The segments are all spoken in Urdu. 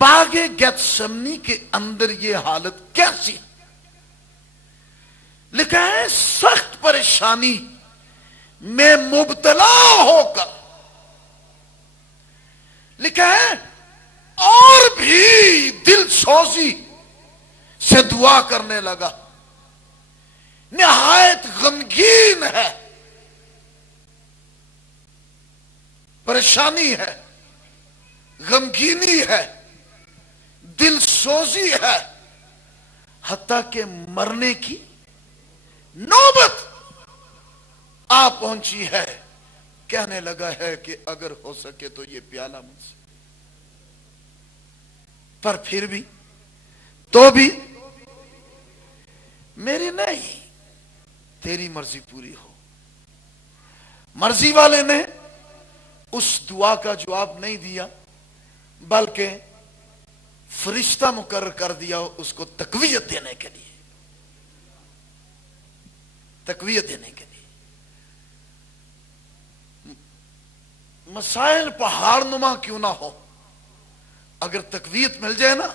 باغ گیتسمنی کے اندر یہ حالت کیسی؟ لکھا ہے سخت پریشانی میں مبتلا ہو کر، لکھا ہے اور بھی دل سوزی سے دعا کرنے لگا، نہایت غمگین ہے، پریشانی ہے، غمگینی ہے، دل سوزی ہے، حتیٰ کہ مرنے کی نوبت آ پہنچی ہے۔ کہنے لگا ہے کہ اگر ہو سکے تو یہ پیالہ مجھ سے، پر پھر بھی تو بھی میری نہیں، تیری مرضی پوری ہو۔ مرضی والے نے اس دعا کا جواب نہیں دیا، بلکہ فرشتہ مقرر کر دیا اس کو تقویت دینے کے لیے، تقویت دینے کے لیے۔ مسائل پہاڑ نما کیوں نہ ہو، اگر تقویت مل جائے نا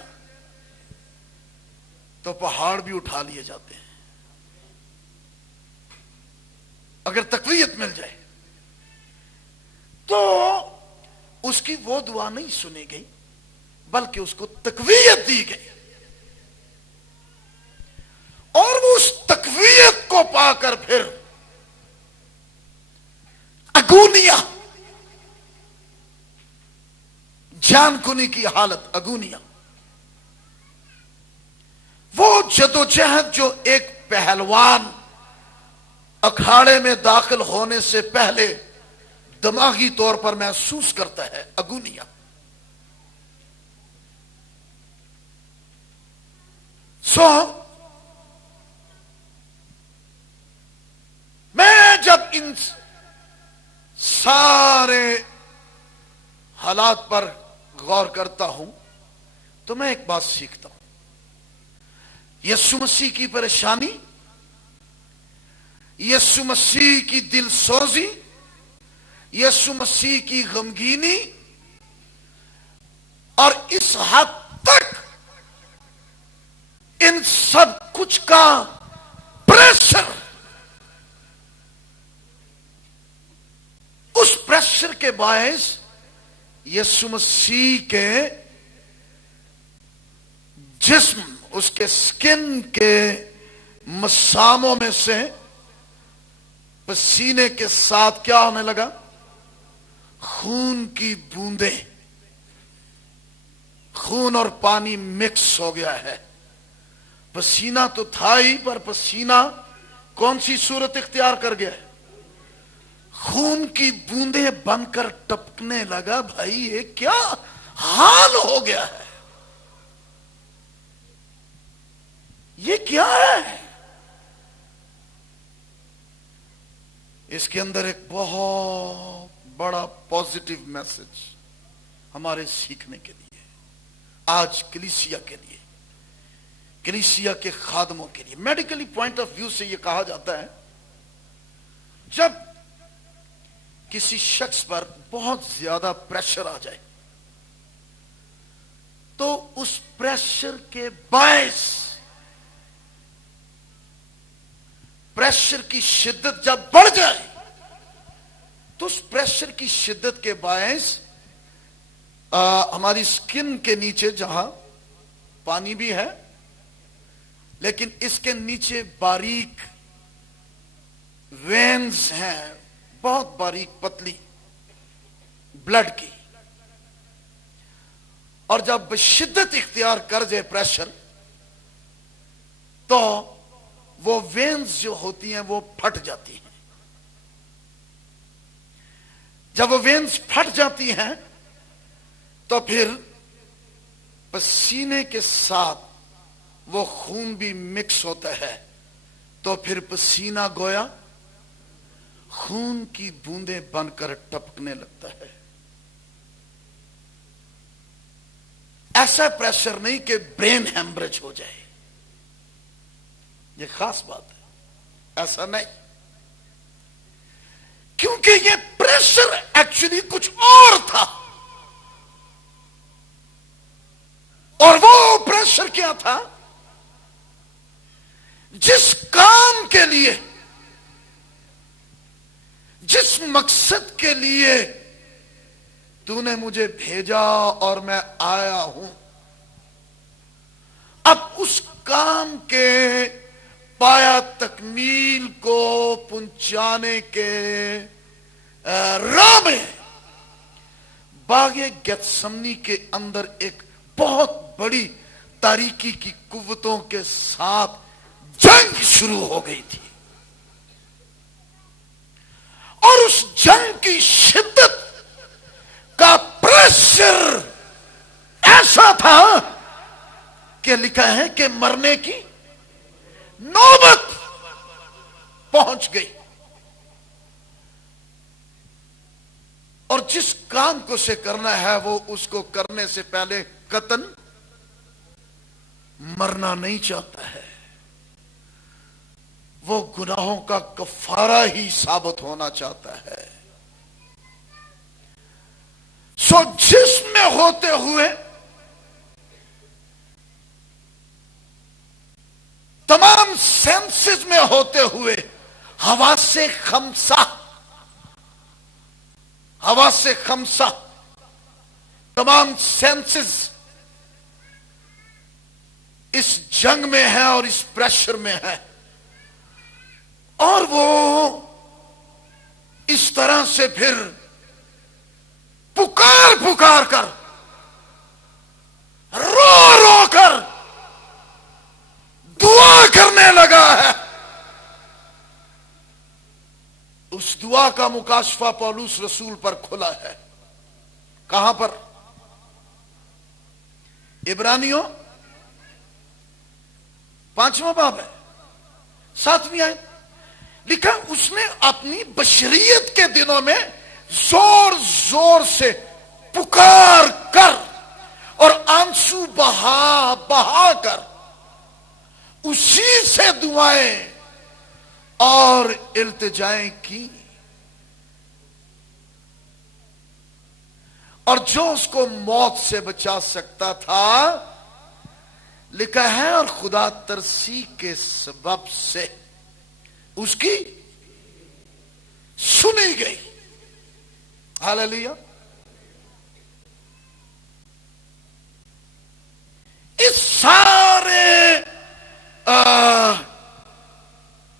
تو پہاڑ بھی اٹھا لیے جاتے ہیں۔ اگر تقویت مل جائے تو اس کی وہ دعا نہیں سنی گئی، بلکہ اس کو تقویت دی گئی، اور وہ اس تقویت کو پا کر پھر اگونیا، جان کنی کی حالت، اگونیا، وہ جدوجہد جو ایک پہلوان اکھاڑے میں داخل ہونے سے پہلے دماغی طور پر محسوس کرتا ہے، اگونیا۔ میں جب ان سارے حالات پر غور کرتا ہوں تو میں ایک بات سیکھتا ہوں، یسوع مسیح کی پریشانی، یسوع مسیح کی دل سوزی، یسوع مسیح کی غمگینی، اور اس حد تک ان سب کچھ کا پریشر، اس پریشر کے باعث یسوع مسیح کے جسم، اس کے سکن کے مساموں میں سے پسینے کے ساتھ کیا ہونے لگا؟ خون کی بوندیں، خون اور پانی مکس ہو گیا ہے۔ پسینہ تو تھا ہی، پر پسینہ کون سی صورت اختیار کر گیا ہے؟ خون کی بوندیں بن کر ٹپکنے لگا۔ بھائی یہ کیا حال ہو گیا ہے، یہ کیا ہے؟ اس کے اندر ایک بہت بڑا پازیٹیو میسج ہمارے سیکھنے کے لیے، آج کلیسیا کے لیے، کلیسیا کے خادموں کے لیے۔ میڈیکلی پوائنٹ آف ویو سے یہ کہا جاتا ہے، جب کسی شخص پر بہت زیادہ پریشر آ جائے تو اس پریشر کے باعث، پریشر کی شدت جب بڑھ جائے تو اس پریشر کی شدت کے باعث ہماری سکن کے نیچے، جہاں پانی بھی ہے لیکن اس کے نیچے باریک وینز ہیں، بہت باریک پتلی بلڈ کی، اور جب شدت اختیار کر جائے پریشر تو وہ وینز جو ہوتی ہیں وہ پھٹ جاتی ہیں۔ جب وہ وینز پھٹ جاتی ہیں تو پھر پسینے کے ساتھ وہ خون بھی مکس ہوتا ہے، تو پھر پسینہ گویا خون کی بوندیں بن کر ٹپکنے لگتا ہے۔ ایسا پریشر نہیں کہ برین ہیمبریج ہو جائے، یہ خاص بات ہے، ایسا نہیں، کیونکہ یہ پریشر ایکچولی کچھ اور تھا۔ اور وہ پریشر کیا تھا؟ جس کام کے لیے، جس مقصد کے لیے تو نے مجھے بھیجا اور میں آیا ہوں، اب اس کام کے پایا تکمیل کو پہنچانے کے راہ میں باغ گیتسمنی کے اندر ایک بہت بڑی تاریکی کی قوتوں کے ساتھ جنگ شروع ہو گئی تھی، اور اس جنگ کی شدت کا پریشر ایسا تھا کہ لکھا ہے کہ مرنے کی نوبت پہنچ گئی، اور جس کام کو سے کرنا ہے وہ اس کو کرنے سے پہلے قطعاً مرنا نہیں چاہتا ہے، وہ گناہوں کا کفارہ ہی ثابت ہونا چاہتا ہے۔ سو جسم میں ہوتے ہوئے تمام سینسز میں ہوتے ہوئے حواس خمسہ تمام سینسز اس جنگ میں ہے اور اس پریشر میں ہے، اور وہ اس طرح سے پھر پکار کر رو کر دعا کرنے لگا ہے۔ اس دعا کا مکاشفہ پولس رسول پر کھلا ہے۔ کہاں پر؟ عبرانیوں 5واں باب ہے، 7ویں آیت لکھا، اس نے اپنی بشریت کے دنوں میں زور سے پکار کر اور آنسو بہا کر اسی سے دعائیں اور التجائیں کی، اور جو اس کو موت سے بچا سکتا تھا، لکھا ہے، اور خدا ترسی کے سبب سے اس کی سنی گئی۔ ہاللیلویا۔ اس سارے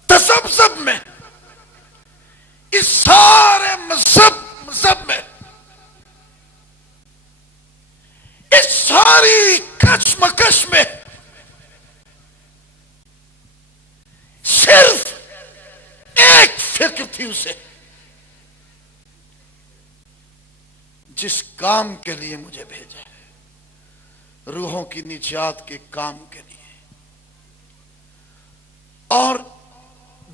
تسبسب میں، اس سارے مذہب میں، اس ساری کشمکش میں صرف ایک فکر تھی اسے، جس کام کے لیے مجھے بھیجا ہے، روحوں کی نجات کے کام کے لیے، اور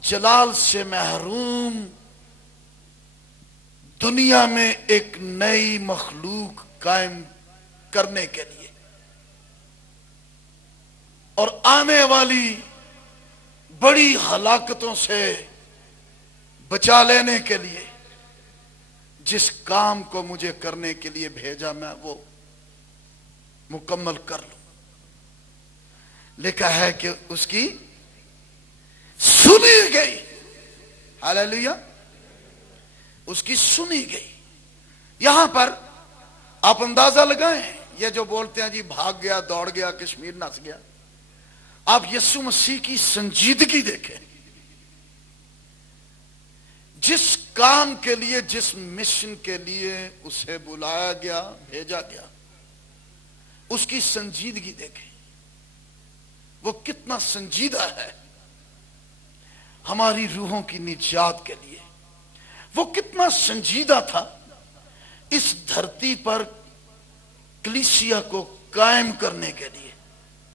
جلال سے محروم دنیا میں ایک نئی مخلوق قائم کرنے کے لیے، اور آنے والی بڑی ہلاکتوں سے بچا لینے کے لیے جس کام کو مجھے کرنے کے لیے بھیجا، میں وہ مکمل کر لوں۔ لکھا ہے کہ اس کی سنی گئی۔ ہاللیلویا۔ اس کی سنی گئی۔ یہاں پر آپ اندازہ لگائیں، یہ جو بولتے ہیں جی بھاگ گیا، دوڑ گیا، کشمیر نس گیا، آپ یسوع مسیح کی سنجیدگی دیکھیں۔ جس کام کے لیے، جس مشن کے لیے اسے بلایا گیا، بھیجا گیا، اس کی سنجیدگی دیکھیں، وہ کتنا سنجیدہ ہے ہماری روحوں کی نجات کے لیے۔ وہ کتنا سنجیدہ تھا اس دھرتی پر کلیسیا کو قائم کرنے کے لیے۔